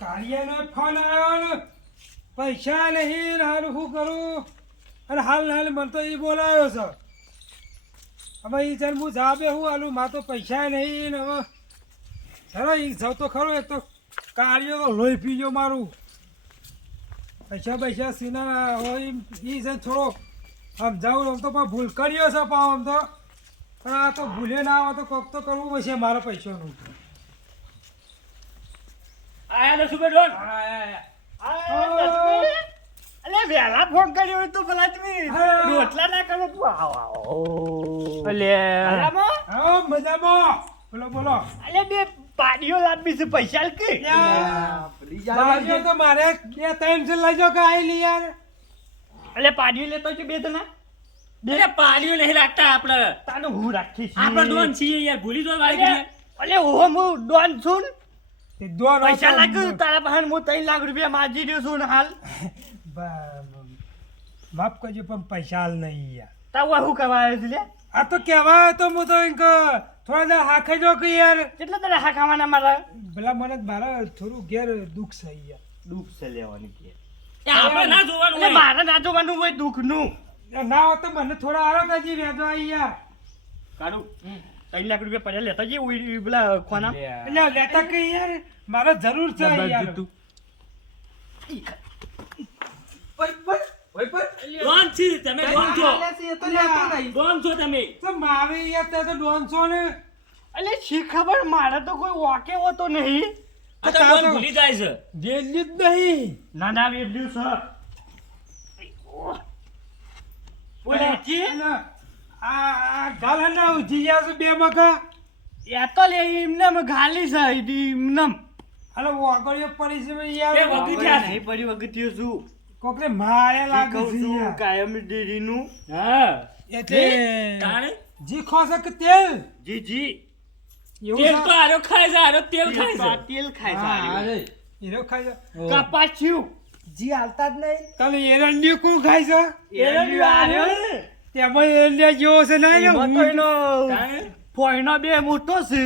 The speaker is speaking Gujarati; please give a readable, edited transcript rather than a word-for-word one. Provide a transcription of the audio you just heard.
કાર્યનો ફોન આવ્યો ને પૈસા નહીં હારું શું કરું અને હાલ મને તો એ બોલાવ્યો છે હવે એ ચાલ હું જવાબે હું હાલું મારે તો પૈસા નહીં ને હવે ચાલો એ જાઉં તો ખરો એક તો કાર્યો તો લોહી પીજો મારું પૈસા સીના હોય એ છે થોડો આમ જાઉં આમ તો પણ ભૂલ કર્યો છે પાવ આમ તો પણ આ તો ભૂલે ના આવે તો કોક તો કરવું પડશે મારા પૈસાનું આયા દસ રૂપિયા ડોન અલે વેલા ફોન કર્યો હોય તો ભલા તમે રોટલા ના કરો તું આવો અલે મજામાં બોલો અલે બે પાડીઓ લાંબી છે પૈસા કે બાજુ તો મારે 2-3 છે લઈ જાઓ કે આઈ યાર અલે પાડીઓ લેતો છે બે તને બે પાડીઓ નહીં રાખતા આપણે તાનો હું રાખી છે આપણે ડોન છીએ યાર ભૂલી જો વાળી અલે ઓહો હું ડોન છું તે દોન પૈસા લાગ્યું તારા પાસે હું 3 લાખ રૂપિયા માજી રહ્યો છું ને હાલ માફ કરજો પણ પૈસા હાલ નહીં યાર તાવ હું કરવા આવ્યો છે લે આ તો કહેવાય તો હું તો ઇનક થોડા હાખે જો કે યાર કેટલા તારે હા ખાવાના મારા ભલા મને મારા થોડું ઘેર દુઃખ છે યાર દુઃખ છે લેવાની કે આપણે ના જોવાનું એટલે મારે ના જોવાનું હોય દુઃખ નું ના હોય તો મને થોડા આરો કાજી વેદો આવી યાર કાઢું 3 લાખ રૂપિયા પડ્યા લેતા જે પેલા ખોના એટલે લેતા કે યાર મારે જરૂર છે યાર ડોન છી તમે ડોન છો ડોન છો તમે તો મારે યાર તે તો 200 ને અલે શી ખબર મારે તો કોઈ વાકે હોતો નહીં આ તો ડોન ભૂલી જાય છે વેલી જ નહીં ના ના વેડ્યું સર બોલે જી આ ગાલના ઉજી ગયા છે બે મકા યા તો લે એમને ગાલી છે એમને અરે વાગળ્યો પડી છે યાર એ વગી નહીં પડી વગત્યો છું કોકને મારે લાગે કહું છે છું યાર કાયમ ડેરીનું હા એટલે તાણે જી ખોસે કે તેલ જી જી તેલ તો આરો ખાય છે આરો તેલ ખાય છે તેલ ખાય છે હીરો ખાય છે કપાચ્યું જી હાલતા જ નહીં તમે એરંડિયો કોણ ખાય છે એરંડિયો આવ્યો તેમાં એરંડિયા જેવો છે ના એમાં તો એનો તાણે ફોઈનો બે મોટો છે